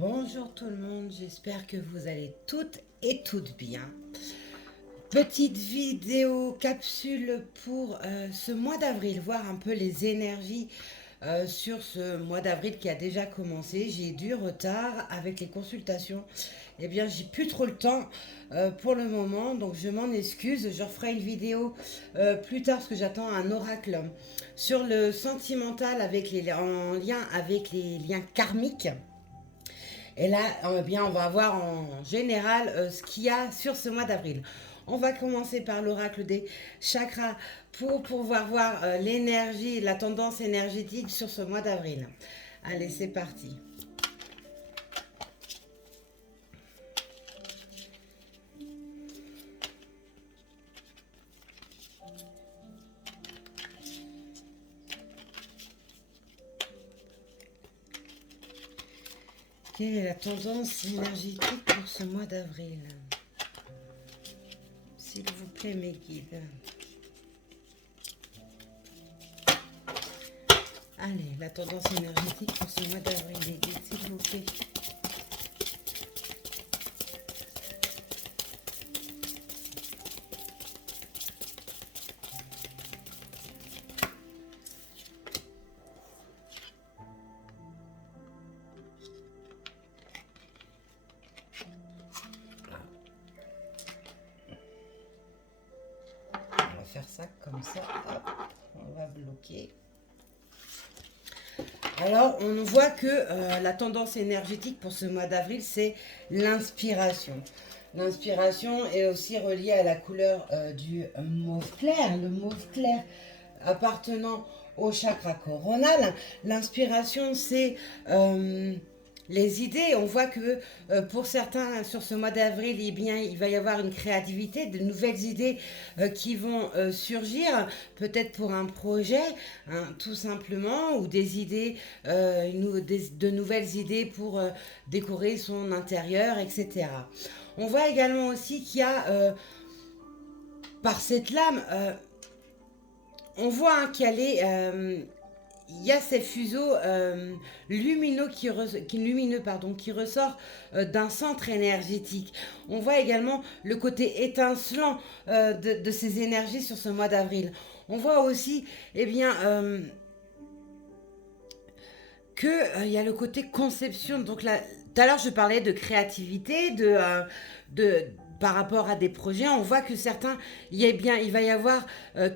Bonjour tout le monde, j'espère que vous allez toutes bien. Petite vidéo capsule pour ce mois d'avril, voir un peu les énergies sur ce mois d'avril qui a déjà commencé. J'ai du retard avec les consultations. Eh bien, j'ai plus trop le temps pour le moment, donc je m'en excuse. Je referai une vidéo plus tard parce que j'attends un oracle sur le sentimental en lien avec les liens karmiques. Et là, bien, on va voir en général ce qu'il y a sur ce mois d'avril. On va commencer par l'oracle des chakras pour pouvoir voir l'énergie, la tendance énergétique sur ce mois d'avril. Allez, c'est parti. Quelle est la tendance énergétique pour ce mois d'avril? S'il vous plaît, mes guides. Allez, la tendance énergétique pour ce mois d'avril, les guides, s'il vous plaît. On va faire ça comme ça. Hop, on va bloquer. Alors, on voit que la tendance énergétique pour ce mois d'avril, c'est l'inspiration. L'inspiration est aussi reliée à la couleur du mauve clair, le mauve clair appartenant au chakra coronal. L'inspiration, c'est les idées. On voit que pour certains, sur ce mois d'avril, eh bien, il va y avoir une créativité, de nouvelles idées qui vont surgir, peut-être pour un projet, hein, tout simplement, ou des idées, de nouvelles idées pour décorer son intérieur, etc. On voit également aussi qu'il y a, par cette lame, on voit hein, il y a ces fuseaux lumineux qui ressort d'un centre énergétique. On voit également le côté étincelant de ces énergies sur ce mois d'avril. On voit aussi, eh bien, qu'il y a le côté conception. Donc là, tout à l'heure, je parlais de créativité, de par rapport à des projets, on voit que certains, il va y avoir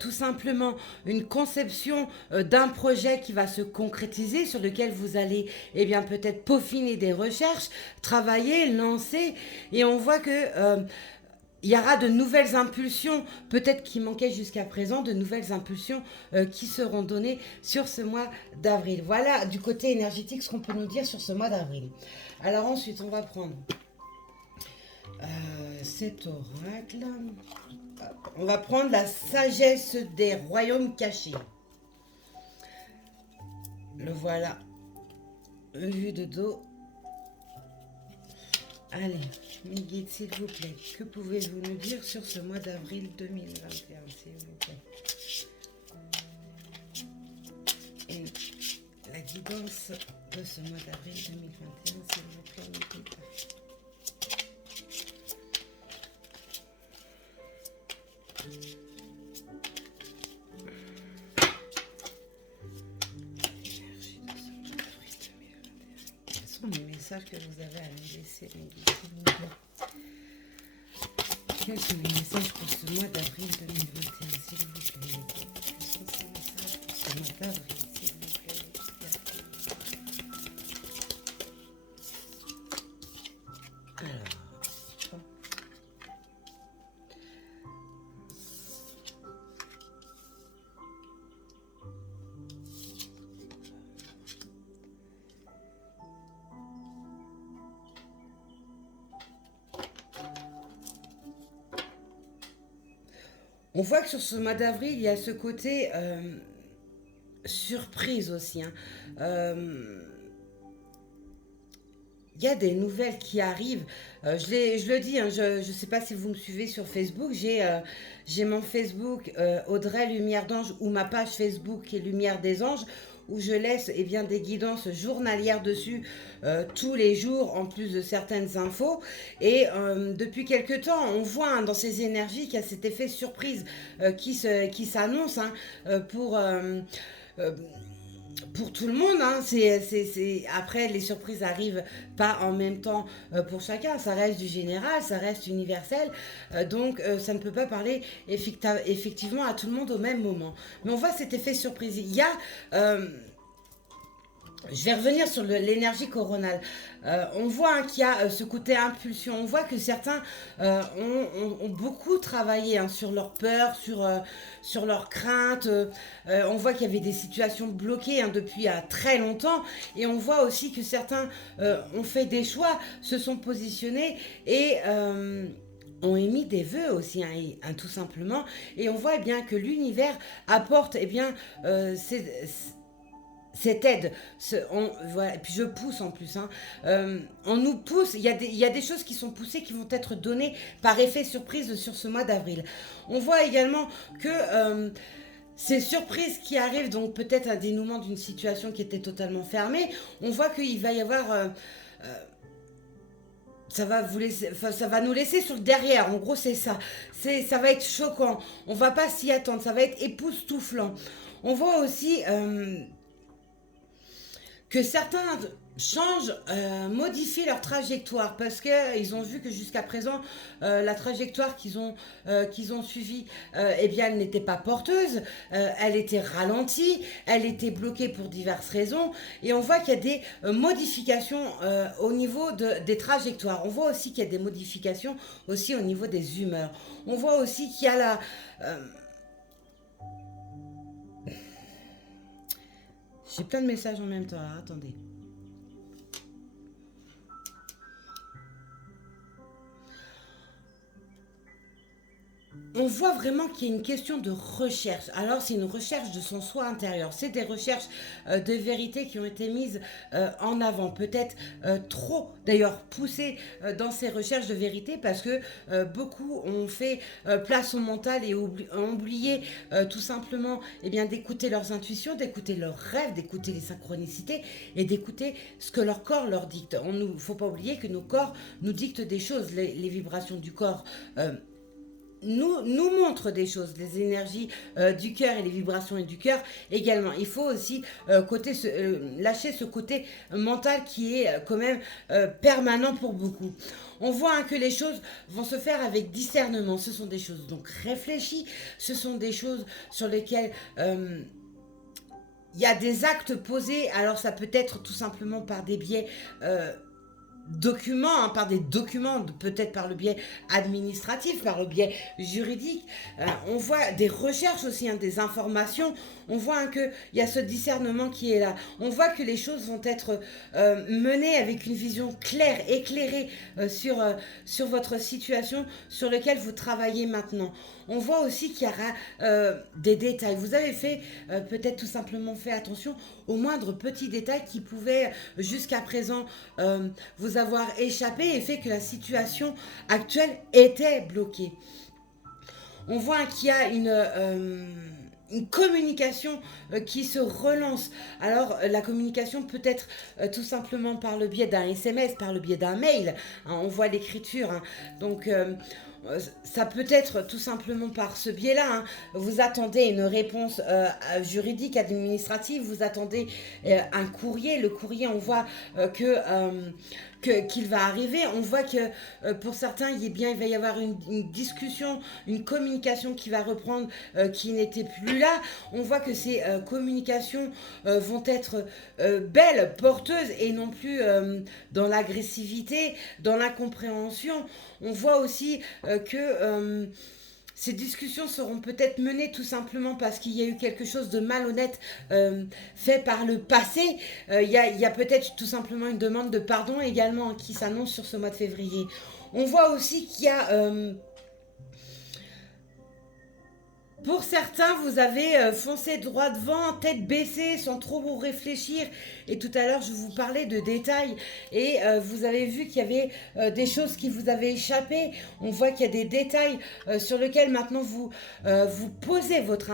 tout simplement une conception d'un projet qui va se concrétiser, sur lequel vous allez eh bien peut-être peaufiner des recherches, travailler, lancer, et on voit que il y aura de nouvelles impulsions, peut-être qui manquaient jusqu'à présent, de nouvelles impulsions qui seront données sur ce mois d'avril. Voilà du côté énergétique ce qu'on peut nous dire sur ce mois d'avril. Alors ensuite, on va prendre cet oracle. On va prendre la sagesse des royaumes cachés. Le voilà, vu de dos. Allez, mes guides, s'il vous plaît, que pouvez-vous nous dire sur ce mois d'avril 2021, s'il vous plaît? Et la guidance de ce mois d'avril 2021, s'il vous plaît, mes guides. Quels sont les messages que vous avez à nous laisser, mes guides, s'il vous plaît? Quels sont les messages pour ce mois d'avril 2021, s'il vous plaît, mes guides? Quels sont ces messages pour ce mois d'avril, s'il vous plaît? Alors, on voit que sur ce mois d'avril, il y a ce côté surprise aussi. Hein. Il y a des nouvelles qui arrivent. Je le dis, hein, je ne sais pas si vous me suivez sur Facebook. J'ai mon Facebook Audrey Lumière d'Ange ou ma page Facebook qui est Lumière des Anges où je laisse bien des guidances journalières dessus tous les jours, en plus de certaines infos. Et depuis quelque temps, on voit dans ces énergies qu'il y a cet effet surprise qui s'annonce euh, pour tout le monde. Hein. Après, les surprises arrivent pas en même temps pour chacun. Ça reste du général, ça reste universel. Donc, ça ne peut pas parler effectivement à tout le monde au même moment. Mais on voit cet effet surprise. Il y a... je vais revenir sur l'énergie coronale. On voit qu'il y a ce côté impulsion. On voit que certains ont beaucoup travaillé sur leur peur, sur leurs craintes. On voit qu'il y avait des situations bloquées depuis très longtemps. Et on voit aussi que certains ont fait des choix, se sont positionnés et ont émis des vœux aussi, tout simplement. Et on voit bien que l'univers apporte cette aide, voilà, et puis je pousse en plus, on nous pousse, il y a des choses qui sont poussées qui vont être données par effet surprise sur ce mois d'avril. On voit également que ces surprises qui arrivent, donc peut-être un dénouement d'une situation qui était totalement fermée, on voit qu'il va y avoir... ça va ça va nous laisser sur le derrière. En gros, c'est ça. Ça va être choquant. On va pas s'y attendre. Ça va être époustouflant. On voit aussi que certains changent, modifient leur trajectoire parce qu'ils ont vu que jusqu'à présent, la trajectoire qu'ils ont suivie, elle n'était pas porteuse, elle était ralentie, elle était bloquée pour diverses raisons et on voit qu'il y a des modifications au niveau des trajectoires. On voit aussi qu'il y a des modifications aussi au niveau des humeurs. On voit aussi qu'il y a j'ai plein de messages en même temps, là. Attendez. On voit vraiment qu'il y a une question de recherche. Alors, c'est une recherche de son soi intérieur. C'est des recherches de vérité qui ont été mises en avant. Peut-être trop, d'ailleurs, poussées dans ces recherches de vérité parce que beaucoup ont fait place au mental et ont oublié tout simplement d'écouter leurs intuitions, d'écouter leurs rêves, d'écouter les synchronicités et d'écouter ce que leur corps leur dicte. Il ne faut pas oublier que nos corps nous dictent des choses. Les vibrations du corps... nous montre des choses, les énergies du cœur et les vibrations du cœur également. Il faut aussi lâcher ce côté mental qui est quand même permanent pour beaucoup. On voit que les choses vont se faire avec discernement. Ce sont des choses donc réfléchies, ce sont des choses sur lesquelles... il y a des actes posés, alors ça peut être tout simplement par des biais documents, par des documents, peut-être par le biais administratif, par le biais juridique. On voit des recherches aussi, des informations. On voit qu'il y a ce discernement qui est là. On voit que les choses vont être menées avec une vision claire, éclairée sur votre situation sur laquelle vous travaillez maintenant. On voit aussi qu'il y aura des détails. Vous avez peut-être tout simplement fait attention aux moindres petits détails qui pouvaient jusqu'à présent vous avoir échappé et fait que la situation actuelle était bloquée. On voit qu'il y a une communication qui se relance. Alors, la communication peut être tout simplement par le biais d'un SMS, par le biais d'un mail. On voit l'écriture. Donc, ça peut être tout simplement par ce biais-là. Vous attendez une réponse juridique, administrative, vous attendez un courrier. Le courrier, on voit qu'il va arriver. On voit que pour certains, il va y avoir une discussion, une communication qui va reprendre, qui n'était plus là. On voit que ces communications vont être belles, porteuses et non plus dans l'agressivité, dans l'incompréhension. On voit aussi que ces discussions seront peut-être menées tout simplement parce qu'il y a eu quelque chose de malhonnête fait par le passé. Il y a peut-être tout simplement une demande de pardon également qui s'annonce sur ce mois de février. On voit aussi qu'il y a Pour certains, vous avez foncé droit devant, tête baissée, sans trop vous réfléchir. Et tout à l'heure, je vous parlais de détails. Et vous avez vu qu'il y avait des choses qui vous avaient échappé. On voit qu'il y a des détails sur lesquels maintenant vous posez votre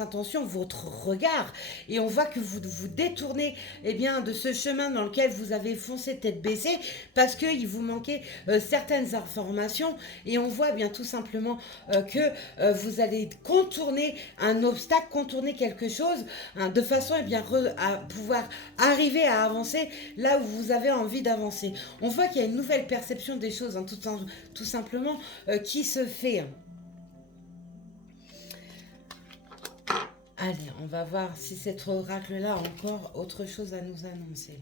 intention, votre regard. Et on voit que vous vous détournez eh bien, de ce chemin dans lequel vous avez foncé tête baissée parce qu'il vous manquait certaines informations. Et on voit bien tout simplement que vous allez contourner un obstacle, contourner quelque chose, hein, de façon eh bien, à pouvoir arriver à avancer là où vous avez envie d'avancer. On voit qu'il y a une nouvelle perception des choses, hein, tout simplement, qui se fait. Allez, on va voir si cet oracle-là a encore autre chose à nous annoncer.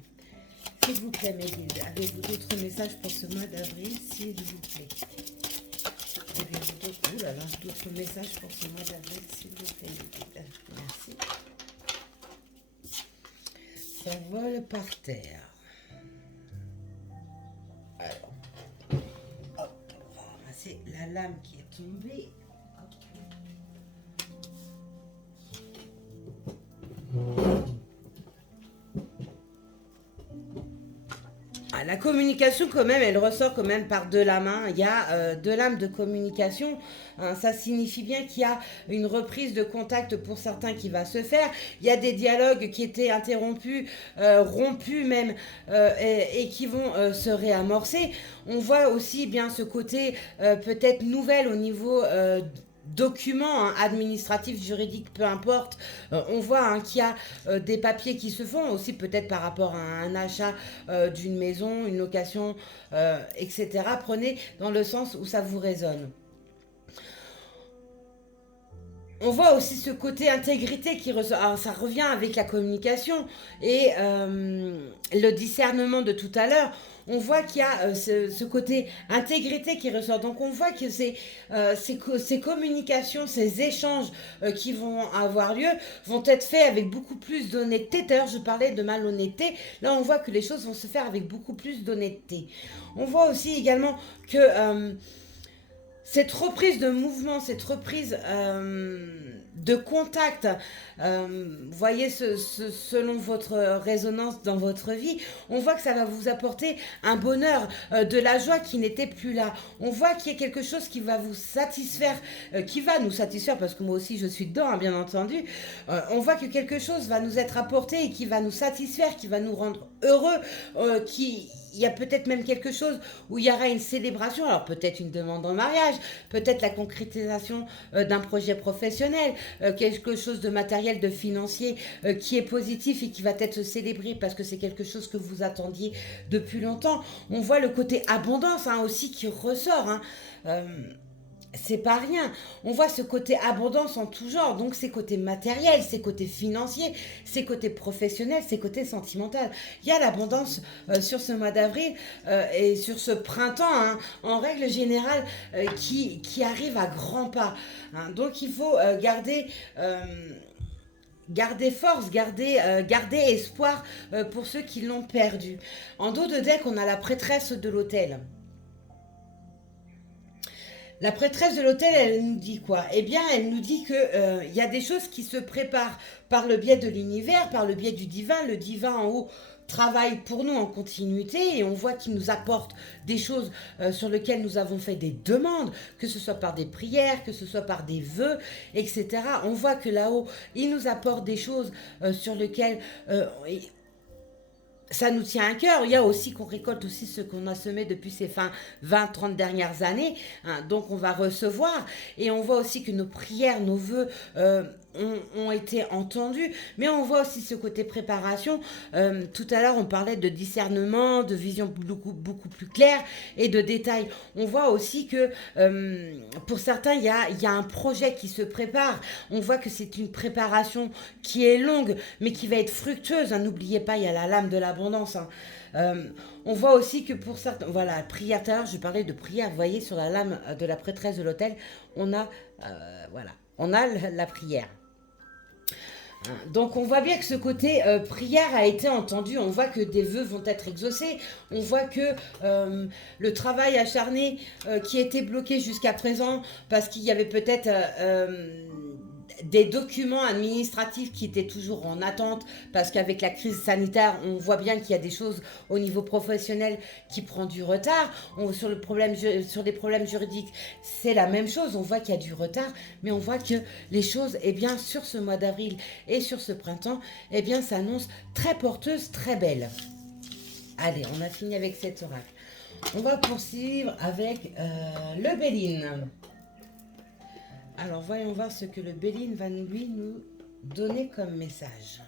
S'il vous plaît, mes guides, avez-vous d'autres messages pour ce mois d'avril, s'il vous plaît? Avez-vous d'autres messages pour ce mois d'avril, s'il vous plaît, mes guides? Merci. Ça vole par terre. Alors, hop, on va ramasser la lame qui est tombée. Ah, la communication quand même, elle ressort quand même par de la main. Il y a deux lames de communication. Hein, ça signifie bien qu'il y a une reprise de contact pour certains qui va se faire. Il y a des dialogues qui étaient interrompus, rompus même, et qui vont se réamorcer. On voit aussi bien ce côté peut-être nouvelle au niveau documents hein, administratifs, juridiques, peu importe, on voit hein, qu'il y a des papiers qui se font aussi peut-être par rapport à un achat d'une maison, une location, etc. Prenez dans le sens où ça vous résonne. On voit aussi ce côté intégrité qui ressort. Alors, ça revient avec la communication et le discernement de tout à l'heure. On voit qu'il y a ce côté intégrité qui ressort. Donc on voit que ces communications, ces échanges qui vont avoir lieu vont être faits avec beaucoup plus d'honnêteté. D'ailleurs, je parlais de malhonnêteté. Là, on voit que les choses vont se faire avec beaucoup plus d'honnêteté. On voit aussi également que cette reprise de mouvement, cette reprise de contact, voyez, selon votre résonance dans votre vie, on voit que ça va vous apporter un bonheur, de la joie qui n'était plus là. On voit qu'il y a quelque chose qui va vous satisfaire, qui va nous satisfaire, parce que moi aussi je suis dedans, hein, bien entendu. On voit que quelque chose va nous être apporté et qui va nous satisfaire, qui va nous rendre heureux, il y a peut-être même quelque chose où il y aura une célébration, alors peut-être une demande en mariage, peut-être la concrétisation d'un projet professionnel, quelque chose de matériel, de financier qui est positif et qui va être célébré parce que c'est quelque chose que vous attendiez depuis longtemps. On voit le côté abondance hein, aussi qui ressort. Hein. C'est pas rien. On voit ce côté abondance en tout genre, donc ces côtés matériels, ces côtés financiers, ces côtés professionnels, ces côtés sentimentaux. Il y a l'abondance sur ce mois d'avril et sur ce printemps, hein, en règle générale, qui arrive à grands pas. Hein. Donc il faut garder force, garder espoir pour ceux qui l'ont perdu. En dos de deck, on a la prêtresse de l'autel. La prêtresse de l'autel, elle nous dit quoi? Eh bien, elle nous dit que y a des choses qui se préparent par le biais de l'univers, par le biais du divin. Le divin en haut travaille pour nous en continuité et on voit qu'il nous apporte des choses sur lesquelles nous avons fait des demandes, que ce soit par des prières, que ce soit par des vœux, etc. On voit que là-haut, il nous apporte des choses sur lesquelles ça nous tient à cœur. Il y a aussi qu'on récolte aussi ce qu'on a semé depuis ces 20-30 dernières années. Hein, donc on va recevoir. Et on voit aussi que nos prières, nos vœux ont été entendus. Mais on voit aussi ce côté préparation. Tout à l'heure, on parlait de discernement, de vision beaucoup plus claire et de détails. On voit aussi que pour certains, il y a un projet qui se prépare. On voit que c'est une préparation qui est longue, mais qui va être fructueuse. Hein. N'oubliez pas, il y a la lame de l'abondance. Hein. On voit aussi que pour certains, voilà, prière, tout à l'heure, je parlais de prière. Vous voyez, sur la lame de la prêtresse de l'autel, on a, voilà, on a la prière. Donc on voit bien que ce côté prière a été entendu, on voit que des vœux vont être exaucés, on voit que le travail acharné qui était bloqué jusqu'à présent parce qu'il y avait peut-être des documents administratifs qui étaient toujours en attente parce qu'avec la crise sanitaire, on voit bien qu'il y a des choses au niveau professionnel qui prend du retard. Sur les problèmes juridiques, c'est la même chose. On voit qu'il y a du retard, mais on voit que les choses, eh bien, sur ce mois d'avril et sur ce printemps, eh bien, s'annoncent très porteuses, très belles. Allez, on a fini avec cet oracle. On va poursuivre avec le Béline. Alors, voyons voir ce que le Béline va lui nous donner comme message.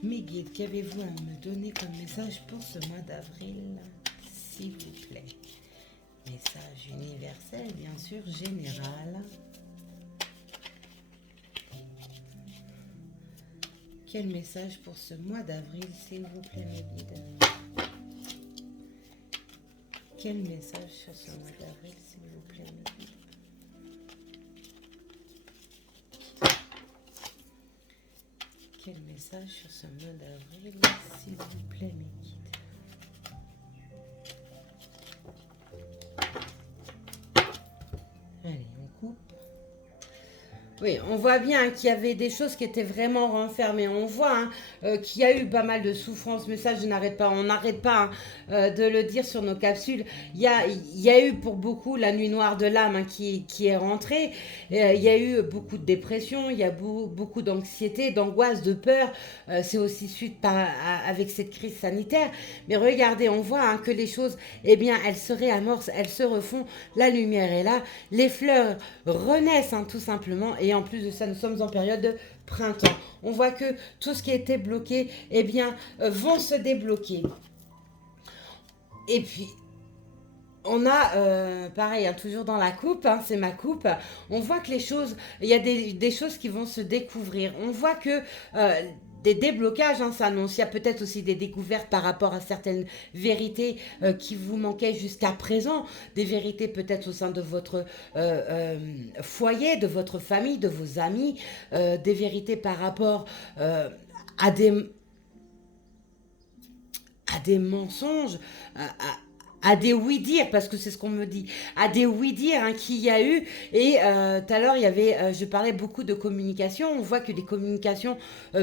Mes guides, qu'avez-vous à me donner comme message pour ce mois d'avril, s'il vous plaît? Message universel, bien sûr, général. Quel message pour ce mois d'avril, s'il vous plaît, mes guides? Quel message sur ce mois d'avril, s'il vous plaît, mes guides? Quel message sur ce mois d'avril, s'il vous plaît, mes guides? Allez, on coupe. Oui, on voit bien qu'il y avait des choses qui étaient vraiment renfermées. On voit qu'il y a eu pas mal de souffrances, mais ça, on n'arrête pas de le dire sur nos capsules. Il y a eu pour beaucoup la nuit noire de l'âme qui est rentrée. Il y a eu beaucoup de dépression, il y a beaucoup d'anxiété, d'angoisse, de peur. C'est aussi suite avec cette crise sanitaire. Mais regardez, on voit que les choses, eh bien, elles se réamorcent, elles se refont. La lumière est là, les fleurs renaissent tout simplement. Et en plus de ça, nous sommes en période de printemps. On voit que tout ce qui était bloqué, eh bien, vont se débloquer. Et puis, on a, pareil, toujours dans la coupe, c'est ma coupe, on voit que les choses, il y a des choses qui vont se découvrir. On voit que des déblocages s'annoncent. Il y a peut-être aussi des découvertes par rapport à certaines vérités qui vous manquaient jusqu'à présent. Des vérités peut-être au sein de votre foyer, de votre famille, de vos amis. Des vérités par rapport à des mensonges, à des oui-dire, parce que c'est ce qu'on me dit, à des oui-dire qu'il y a eu. Et tout à l'heure, je parlais beaucoup de communication. On voit que les communications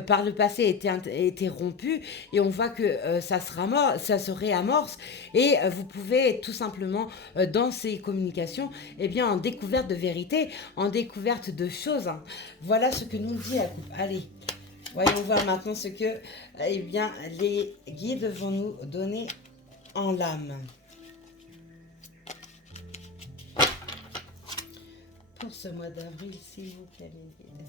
par le passé étaient rompues, et on voit que ça se réamorce. Et vous pouvez tout simplement, dans ces communications, eh bien, en découverte de vérité, en découverte de choses. Voilà ce que nous dit la coupe. Allez, voyons voir maintenant ce que eh bien, les guides vont nous donner en l'âme. Pour ce mois d'avril, s'il vous plaît, les guides.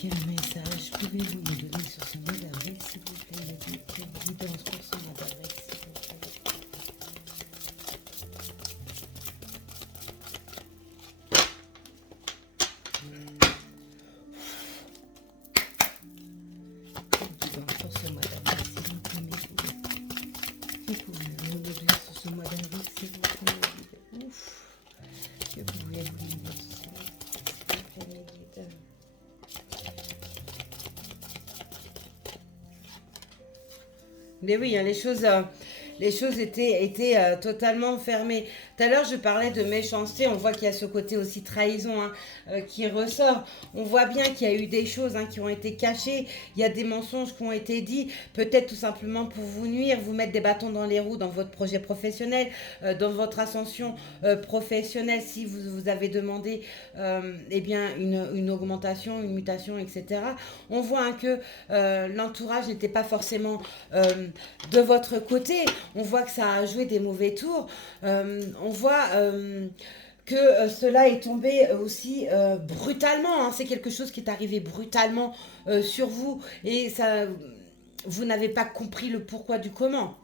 Quel message pouvez-vous me donner sur ce mois d'avril, s'il vous plaît, les guides? Quelle guidance pour ce mois d'avril, s'il vous plaît? Quelle guidance pour ce mois d'avril, s'il vous plaît, mes guides? Que pouvez-vous me dire sur ce mois d'avril, s'il vous plaît, mes guides? Ouf. Que pouvez-vous me dire sur ce mois d'avril, s'il vous plaît, mes guides? Mais oui, les choses étaient totalement fermées. Tout à l'heure, je parlais de méchanceté. On voit qu'il y a ce côté aussi trahison qui ressort. On voit bien qu'il y a eu des choses qui ont été cachées. Il y a des mensonges qui ont été dits, peut-être tout simplement pour vous nuire, vous mettre des bâtons dans les roues dans votre projet professionnel, dans votre ascension professionnelle, si vous avez demandé eh bien, une augmentation, une mutation, etc. On voit que l'entourage n'était pas forcément de votre côté. On voit que ça a joué des mauvais tours. On voit que cela est tombé aussi brutalement. C'est quelque chose qui est arrivé brutalement sur vous. Et ça, vous n'avez pas compris le pourquoi du comment.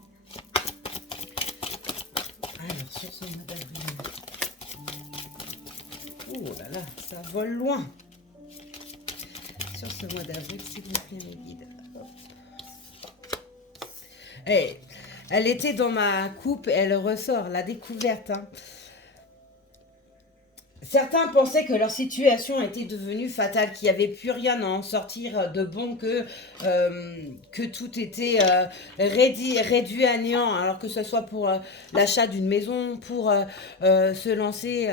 Alors, sur ce mois d'avril. Oh là là, ça vole loin. Sur ce mois d'avril, s'il vous plaît, mes guides. Hey. Elle était dans ma coupe, elle ressort, la découverte. Hein. Certains pensaient que leur situation était devenue fatale, qu'il n'y avait plus rien à en sortir de bon, que tout était réduit à néant, alors que ce soit pour l'achat d'une maison, pour se lancer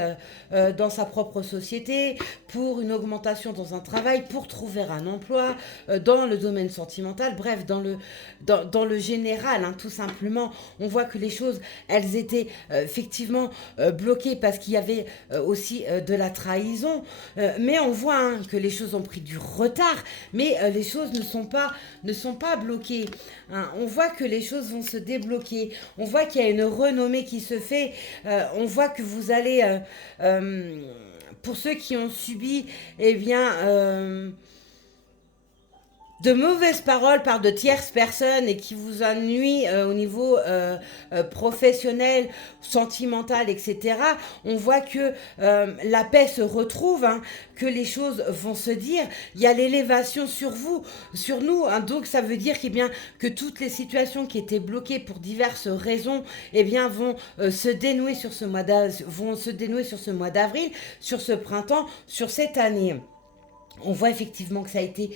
dans sa propre société, pour une augmentation dans un travail, pour trouver un emploi, dans le domaine sentimental, bref, dans le général, hein, tout simplement. On voit que les choses, elles étaient effectivement bloquées parce qu'il y avait aussi de la trahison, mais on voit hein, que les choses ont pris du retard, mais les choses ne sont pas bloquées. Hein. On voit que les choses vont se débloquer. On voit qu'il y a une renommée qui se fait. On voit que vous allez, pour ceux qui ont subi, eh bien, de mauvaises paroles par de tierces personnes et qui vous ennuient au niveau professionnel, sentimental, etc., on voit que la paix se retrouve, hein, que les choses vont se dire. Il y a l'élévation sur vous, sur nous. Hein, donc ça veut dire eh bien, que toutes les situations qui étaient bloquées pour diverses raisons eh bien, vont se dénouer sur ce mois d'avril, sur ce printemps, sur cette année. On voit effectivement que ça a été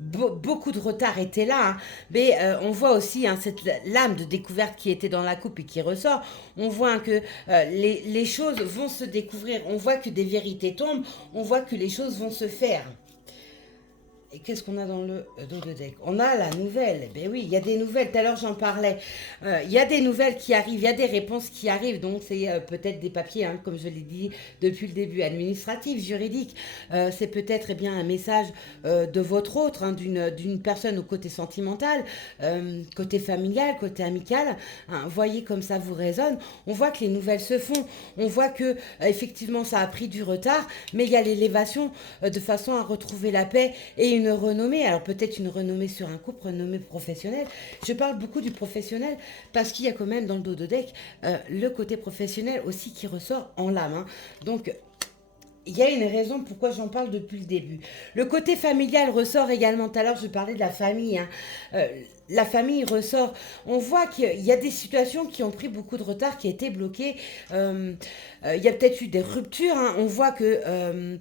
beaucoup de retard était là, hein. Mais on voit aussi hein, cette lame de découverte qui était dans la coupe et qui ressort. On voit hein, que les choses vont se découvrir, on voit que des vérités tombent, on voit que les choses vont se faire. Et qu'est-ce qu'on a dans le dos de deck? On a la nouvelle. Eh bien oui, il y a des nouvelles. Tout à l'heure, j'en parlais. Il y a des nouvelles qui arrivent. Il y a des réponses qui arrivent. Donc, c'est peut-être des papiers, hein, comme je l'ai dit depuis le début, administratifs, juridiques. C'est peut-être eh bien, un message de votre autre, hein, d'une personne au côté sentimental, côté familial, côté amical. Hein, voyez comme ça vous résonne. On voit que les nouvelles se font. On voit que, effectivement, ça a pris du retard. Mais il y a l'élévation de façon à retrouver la paix et une renommée, alors peut-être une renommée sur un couple, renommée professionnelle. Je parle beaucoup du professionnel parce qu'il y a quand même dans le dos de deck le côté professionnel aussi qui ressort en lame. Hein. Donc, il y a une raison pourquoi j'en parle depuis le début. Le côté familial ressort également. Tout à l'heure, je parlais de la famille. Hein. La famille ressort. On voit qu'il y a des situations qui ont pris beaucoup de retard, qui étaient bloquées. Il y a peut-être eu des ruptures. Hein. On voit que...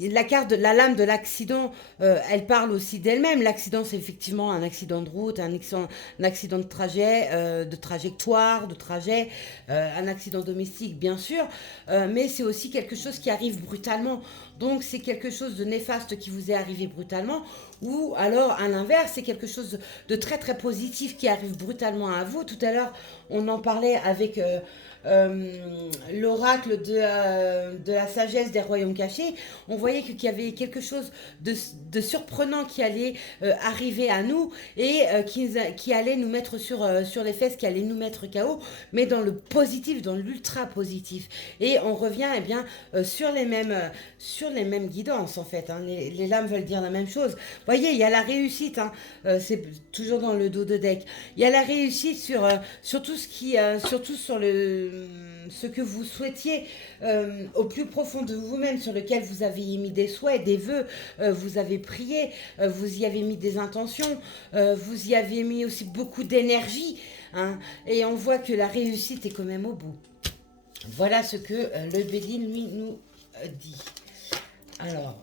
la carte, la lame de l'accident, elle parle aussi d'elle-même. L'accident, c'est effectivement un accident de route, un accident de trajet, de trajectoire, de trajet, un accident domestique, bien sûr, mais c'est aussi quelque chose qui arrive brutalement. Donc, c'est quelque chose de néfaste qui vous est arrivé brutalement, ou alors, à l'inverse, c'est quelque chose de très, très positif qui arrive brutalement à vous. Tout à l'heure, on en parlait avec... l'oracle de la sagesse des royaumes cachés, on voyait qu'il y avait quelque chose de surprenant qui allait arriver à nous et qui allait nous mettre sur les fesses, qui allait nous mettre KO, mais dans le positif, dans l'ultra positif. Et on revient eh bien, sur les mêmes guidances en fait. Hein. Les lames veulent dire la même chose. Vous voyez, il y a la réussite, hein, c'est toujours dans le dos de deck. Il y a la réussite sur tout ce qui, surtout sur ce que vous souhaitiez au plus profond de vous-même, sur lequel vous avez mis des souhaits, des vœux, vous avez prié, vous y avez mis des intentions, vous y avez mis aussi beaucoup d'énergie, hein, et on voit que la réussite est quand même au bout. Voilà ce que le Bédine, lui, nous dit. Alors,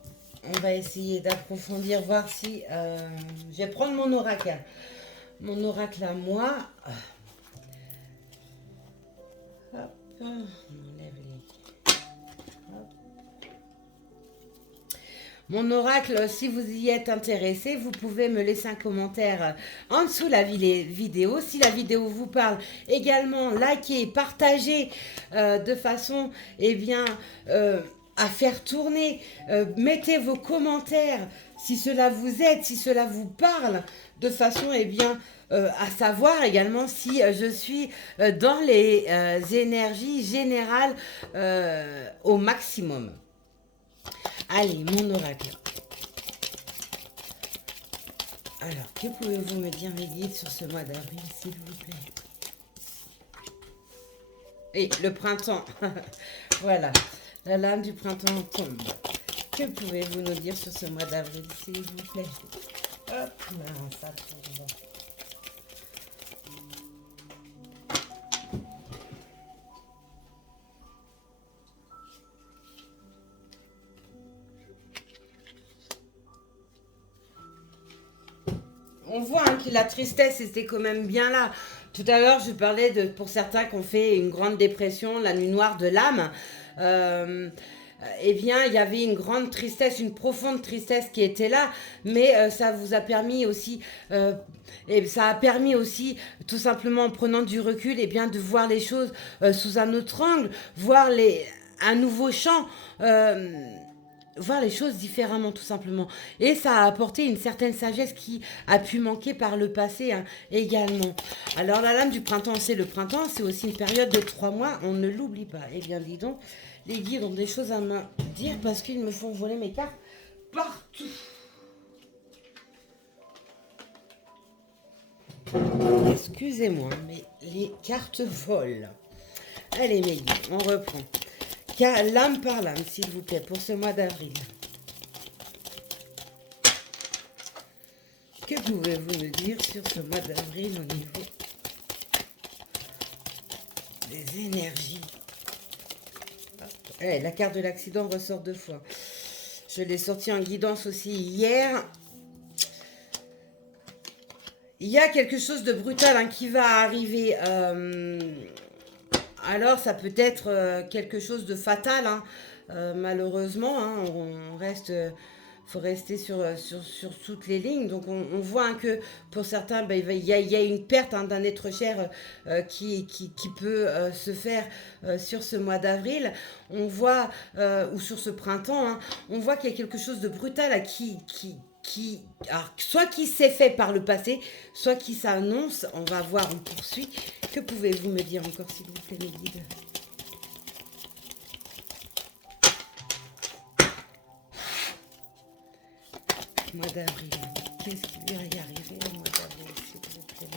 on va essayer d'approfondir, voir si... je vais prendre mon oracle. Hein. Mon oracle à moi... Hop, on enlève les... Hop. Mon oracle, si vous y êtes intéressé, vous pouvez me laisser un commentaire en dessous de la vidéo. Si la vidéo vous parle, également likez, partagez de façon, eh bien, à faire tourner. Mettez vos commentaires si cela vous aide, si cela vous parle, de façon, eh bien, à savoir également si je suis dans les énergies générales au maximum. Allez, mon oracle. Alors, que pouvez-vous me dire, mes guides, sur ce mois d'avril, s'il vous plaît? Et le printemps. Voilà, la lame du printemps tombe. Que pouvez-vous nous dire sur ce mois d'avril, s'il vous plaît? Hop, non, ça tombe. on voit hein, que la tristesse était quand même bien là. Tout à l'heure, je parlais de, pour certains qui ont fait une grande dépression, la nuit noire de l'âme. Euh, eh bien, il y avait une grande tristesse, une profonde tristesse qui était là, mais ça vous a permis aussi, et ça a permis aussi, tout simplement en prenant du recul, eh bien, de voir les choses sous un autre angle, voir un nouveau champ. Voir les choses différemment tout simplement et ça a apporté une certaine sagesse qui a pu manquer par le passé hein, également. Alors la lame du printemps, c'est le printemps, c'est aussi une période de 3 mois, on ne l'oublie pas. Eh bien dis donc, les guides ont des choses à me dire parce qu'ils me font voler mes cartes partout. Excusez-moi, mais les cartes volent. Allez mes guides, on reprend. Lame par lame, s'il vous plaît, pour ce mois d'avril. Que pouvez-vous me dire sur ce mois d'avril au niveau des énergies? La carte de l'accident ressort 2 fois. Je l'ai sortie en guidance aussi hier. Il y a quelque chose de brutal hein, qui va arriver. Alors, ça peut être quelque chose de fatal, hein. Malheureusement. Hein, on reste, faut rester sur toutes les lignes. Donc, on voit hein, que pour certains, ben, il y a une perte hein, d'un être cher qui peut se faire sur ce mois d'avril. On voit, ou sur ce printemps, hein, on voit qu'il y a quelque chose de brutal alors, soit qui s'est fait par le passé, soit qui s'annonce. On va voir, on poursuit. Que pouvez-vous me dire encore, s'il vous plaît, mes guides? Mois d'avril. Qu'est-ce qui va y arriver au mois d'avril, s'il vous plaît?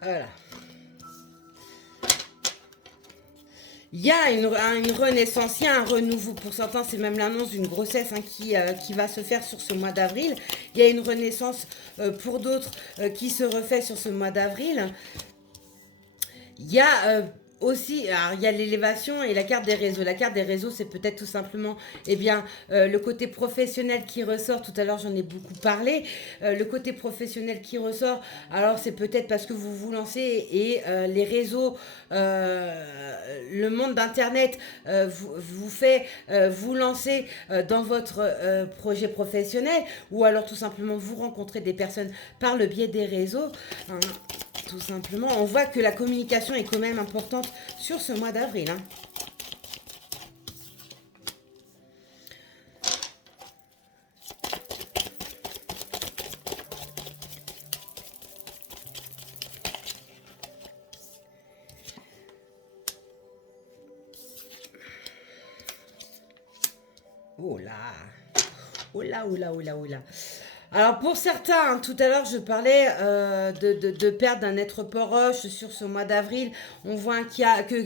Voilà. Il y a une renaissance, il y a un renouveau. Pour certains, c'est même l'annonce d'une grossesse hein, qui va se faire sur ce mois d'avril. Il y a une renaissance pour d'autres qui se refait sur ce mois d'avril. Il y a aussi, alors il y a l'élévation et la carte des réseaux. La carte des réseaux, c'est peut-être tout simplement eh bien, le côté professionnel qui ressort. Tout à l'heure, j'en ai beaucoup parlé. Le côté professionnel qui ressort, alors c'est peut-être parce que vous vous lancez et les réseaux, le monde d'Internet vous fait vous lancer dans votre projet professionnel ou alors tout simplement vous rencontrer des personnes par le biais des réseaux. Hein. Tout simplement, on voit que la communication est quand même importante sur ce mois d'avril. Hein. Oh là! Oh là, oh là, oh là, oh là. Alors pour certains, hein, tout à l'heure je parlais de perte d'un être proche sur ce mois d'avril. On voit que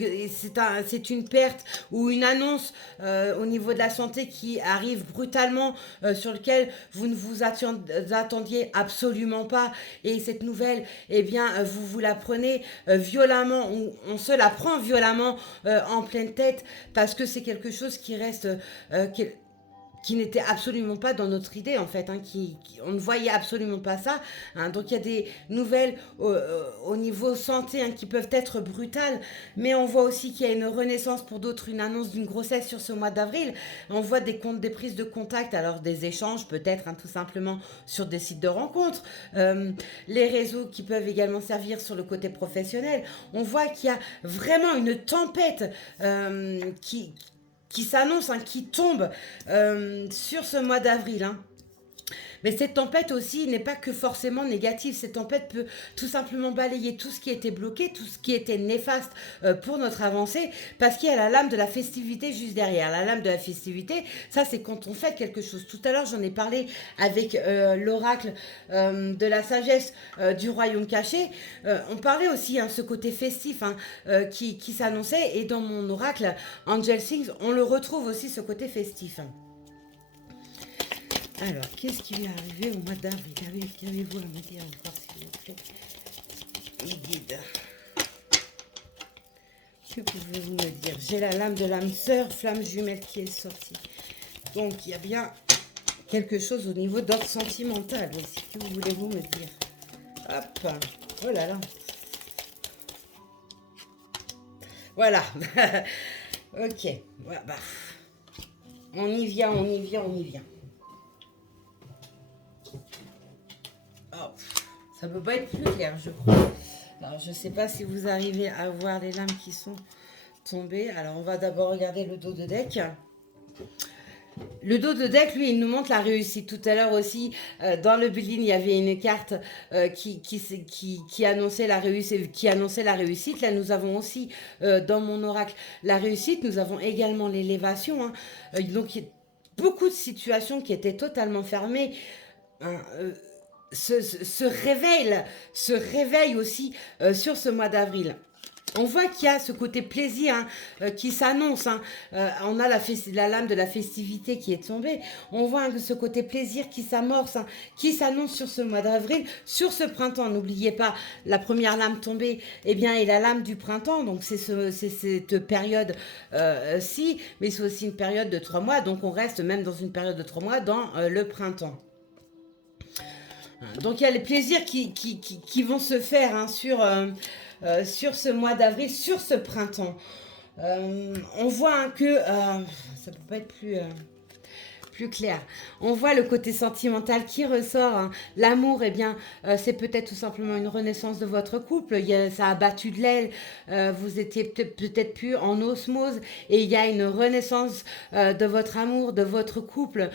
c'est une perte ou une annonce au niveau de la santé qui arrive brutalement, sur lequel vous ne vous attendiez absolument pas. Et cette nouvelle, eh bien, vous la prenez violemment, on se la prend violemment en pleine tête parce que c'est quelque chose qui reste... qui n'était absolument pas dans notre idée en fait, hein, on ne voyait absolument pas ça. Hein, donc il y a des nouvelles au niveau santé hein, qui peuvent être brutales, mais on voit aussi qu'il y a une renaissance pour d'autres, une annonce d'une grossesse sur ce mois d'avril. On voit des prises de contact, alors des échanges peut-être hein, tout simplement sur des sites de rencontres, les réseaux qui peuvent également servir sur le côté professionnel. On voit qu'il y a vraiment une tempête qui s'annonce, hein, qui tombe sur ce mois d'avril. Hein. Mais cette tempête aussi n'est pas que forcément négative. Cette tempête peut tout simplement balayer tout ce qui était bloqué, tout ce qui était néfaste pour notre avancée, parce qu'il y a la lame de la festivité juste derrière. La lame de la festivité, ça c'est quand on fait quelque chose. Tout à l'heure j'en ai parlé avec l'oracle de la sagesse du royaume caché. On parlait aussi hein, ce côté festif hein, qui s'annonçait, et dans mon oracle Angel Things, on le retrouve aussi ce côté festif. Hein. Alors, qu'est-ce qui lui est arrivé au mois d'avril? Qu'avez-vous à me dire encore, s'il vous plaît, mes guides? Que pouvez-vous me dire? J'ai la lame de l'âme sœur, flamme jumelle qui est sortie. Donc, il y a bien quelque chose au niveau d'ordre sentimental aussi. Que voulez-vous me dire? Hop. Oh là là. Voilà. Ok. Voilà, bah. On y vient, on y vient, on y vient. Oh. Ça peut pas être plus clair, je crois. Alors, je sais pas si vous arrivez à voir les lames qui sont tombées. Alors, on va d'abord regarder le dos de deck. Le dos de deck, lui, il nous montre la réussite. Tout à l'heure aussi, dans le building, il y avait une carte qui annonçait la réussite. Là, nous avons aussi, dans mon oracle, la réussite. Nous avons également l'élévation. Hein. Donc, il y a beaucoup de situations qui étaient totalement fermées. Hein, se réveille aussi sur ce mois d'avril. On voit qu'il y a ce côté plaisir hein, qui s'annonce. Hein. On a la lame de la festivité qui est tombée. On voit hein, ce côté plaisir qui s'amorce, hein, qui s'annonce sur ce mois d'avril, sur ce printemps. N'oubliez pas, la première lame tombée eh bien, est la lame du printemps. Donc, c'est cette période-ci. Mais c'est aussi une période de 3 mois. Donc, on reste même dans une période de 3 mois dans le printemps. Donc, il y a les plaisirs qui vont se faire hein, sur ce mois d'avril, sur ce printemps. On voit hein, que ça peut pas être plus clair. On voit le côté sentimental qui ressort. Hein. L'amour, eh bien, c'est peut-être tout simplement une renaissance de votre couple. Ça a battu de l'aile. Vous étiez peut-être plus en osmose. Et il y a une renaissance de votre amour, de votre couple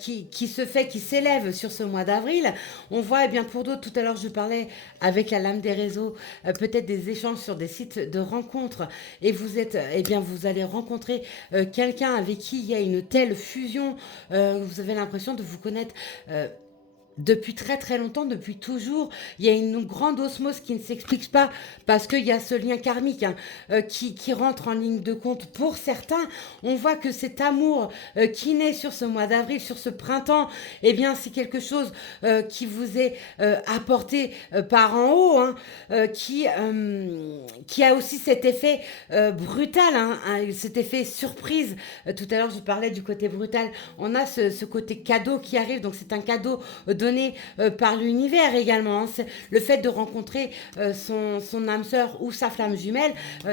qui se fait, qui s'élève sur ce mois d'avril. On voit, eh bien, pour d'autres, tout à l'heure, je parlais avec la lame des réseaux, peut-être des échanges sur des sites de rencontres. Et vous êtes, eh bien, vous allez rencontrer quelqu'un avec qui il y a une telle fusion. Vous avez l'impression de vous connaître depuis très très longtemps, depuis toujours. Il y a une grande osmose qui ne s'explique pas parce qu'il y a ce lien karmique hein, qui rentre en ligne de compte pour certains. On voit que cet amour qui naît sur ce mois d'avril, sur ce printemps, eh bien c'est quelque chose qui vous est apporté par en haut, hein, qui a aussi cet effet brutal, hein, cet effet surprise. Tout à l'heure je parlais du côté brutal. On a ce côté cadeau qui arrive, donc c'est un cadeau donné par l'univers également. Hein. Le fait de rencontrer son âme sœur ou sa flamme jumelle,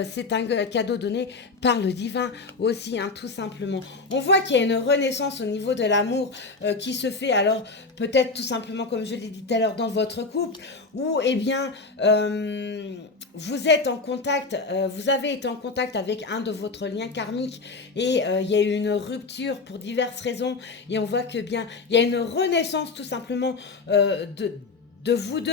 c'est un cadeau donné par le divin aussi, hein, tout simplement. On voit qu'il y a une renaissance au niveau de l'amour qui se fait, alors peut-être tout simplement, comme je l'ai dit tout à l'heure, dans votre couple, où eh bien vous êtes en contact, vous avez été en contact avec un de votre lien karmique et il y a eu une rupture pour diverses raisons et on voit que bien il y a une renaissance tout simplement de vous deux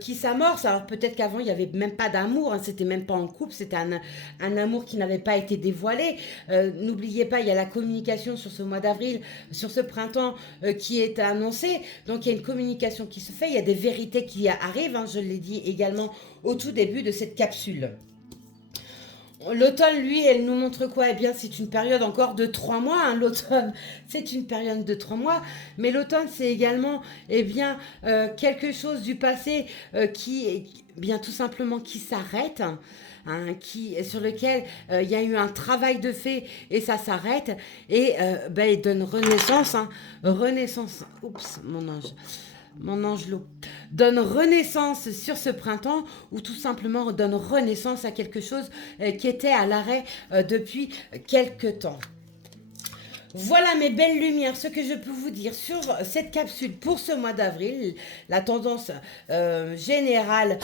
qui s'amorce. Alors peut-être qu'avant il n'y avait même pas d'amour, hein, c'était même pas en couple, c'était un amour qui n'avait pas été dévoilé. N'oubliez pas, il y a la communication sur ce mois d'avril, sur ce printemps qui est annoncée. Donc il y a une communication qui se fait, il y a des vérités qui arrivent, hein, je l'ai dit également au tout début de cette capsule. L'automne, lui, elle nous montre quoi? Eh bien, c'est une période encore de 3 mois. Hein. L'automne, c'est une période de 3 mois. Mais l'automne, c'est également, eh bien, quelque chose du passé qui, bien, tout simplement, qui s'arrête. Hein, sur lequel il y a eu un travail de fait et ça s'arrête. Et ben, il donne renaissance. Hein. Renaissance. Oups, mon angelot, donne renaissance sur ce printemps ou tout simplement donne renaissance à quelque chose qui était à l'arrêt depuis quelque temps. Voilà mes belles lumières, ce que je peux vous dire sur cette capsule pour ce mois d'avril, la tendance générale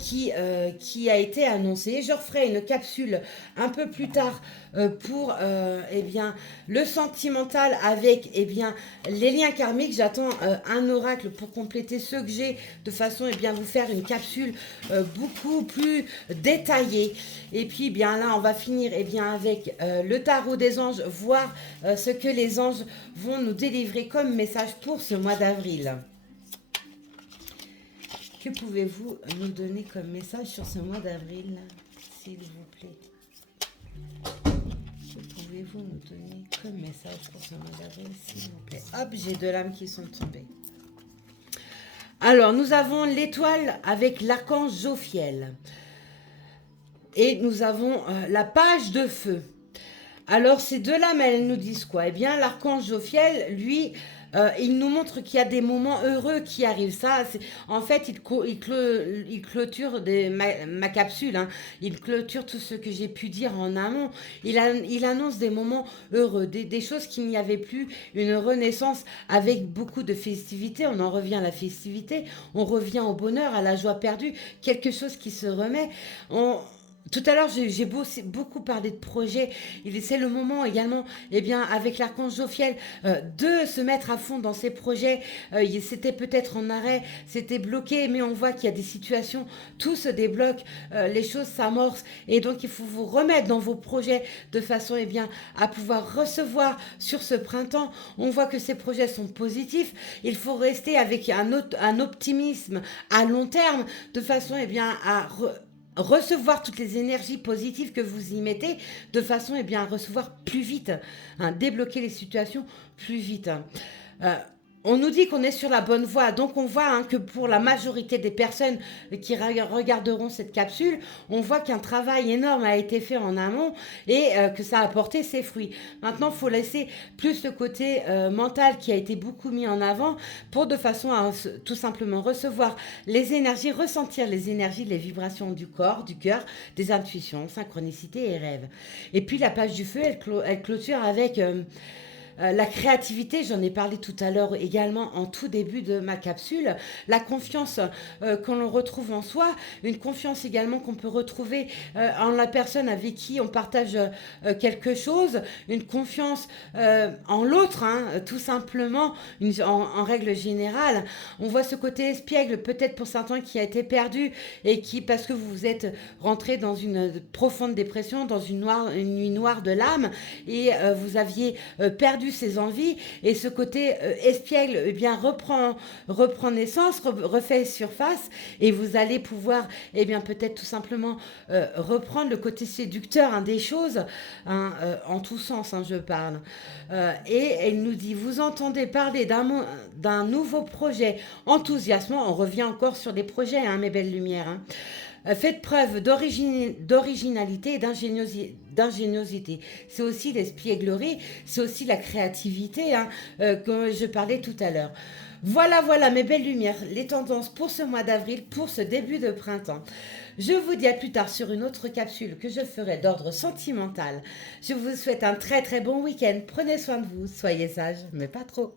qui a été annoncée. Je referai une capsule un peu plus tard pour eh bien, le sentimental avec eh bien, les liens karmiques. J'attends un oracle pour compléter ceux que j'ai de façon eh bien, vous faire une capsule beaucoup plus détaillée. Et puis bien là, on va finir eh bien, avec le tarot des anges, voir ce que les anges vont nous délivrer comme message pour ce mois d'avril. Que pouvez-vous nous donner comme message sur ce mois d'avril, s'il vous plaît? Que pouvez-vous nous donner comme message pour ce mois d'avril, s'il vous plaît? Hop, j'ai 2 lames qui sont tombées. Alors, nous avons l'étoile avec l'archange Jophiel. Et nous avons la page de feu. Alors, ces deux-là, mais elles nous disent quoi? Eh bien, l'archange Jophiel, lui, il nous montre qu'il y a des moments heureux qui arrivent. En fait, il clôture ma capsule, hein. Il clôture tout ce que j'ai pu dire en amont. Il annonce des moments heureux, des choses qu'il n'y avait plus, une renaissance avec beaucoup de festivités. On en revient à la festivité, on revient au bonheur, à la joie perdue, quelque chose qui se remet. Tout à l'heure, j'ai beaucoup parlé de projets. C'est le moment également, eh bien, avec l'archange Jophiel, de se mettre à fond dans ces projets. C'était peut-être en arrêt, c'était bloqué, mais on voit qu'il y a des situations, tout se débloque, les choses s'amorcent, et donc il faut vous remettre dans vos projets de façon, eh bien, à pouvoir recevoir sur ce printemps. On voit que ces projets sont positifs. Il faut rester avec un optimisme à long terme, de façon, eh bien, à recevoir toutes les énergies positives que vous y mettez, de façon, eh bien, à recevoir plus vite, hein, débloquer les situations plus vite. Euh, on nous dit qu'on est sur la bonne voie, donc on voit, hein, que pour la majorité des personnes qui regarderont cette capsule, on voit qu'un travail énorme a été fait en amont, et que ça a apporté ses fruits. Maintenant, il faut laisser plus le côté mental qui a été beaucoup mis en avant, pour de façon à tout simplement recevoir les énergies, ressentir les énergies, les vibrations du corps, du cœur, des intuitions, synchronicité et rêves. Et puis la page du feu, elle clôture avec la créativité. J'en ai parlé tout à l'heure également en tout début de ma capsule. La confiance qu'on retrouve en soi, une confiance également qu'on peut retrouver en la personne avec qui on partage quelque chose, une confiance en l'autre, hein, tout simplement, en règle générale. On voit ce côté espiègle, peut-être pour certains, qui a été perdu, et qui, parce que vous vous êtes rentré dans une profonde dépression, dans une nuit noire de l'âme, et vous aviez perdu ses envies, et ce côté espiègle, eh bien, reprend naissance, refait surface, et vous allez pouvoir, eh bien, peut-être tout simplement reprendre le côté séducteur, hein, des choses, hein, en tous sens, hein, je parle. Et elle nous dit, vous entendez parler d'un nouveau projet enthousiasmant. On revient encore sur des projets, hein, mes belles lumières, hein. Faites preuve d'originalité et d'ingéniosité. C'est aussi l'espièglerie, c'est aussi la créativité, hein, que je parlais tout à l'heure. Voilà, voilà, mes belles lumières, les tendances pour ce mois d'avril, pour ce début de printemps. Je vous dis à plus tard sur une autre capsule que je ferai d'ordre sentimental. Je vous souhaite un très très bon week-end. Prenez soin de vous, soyez sages, mais pas trop.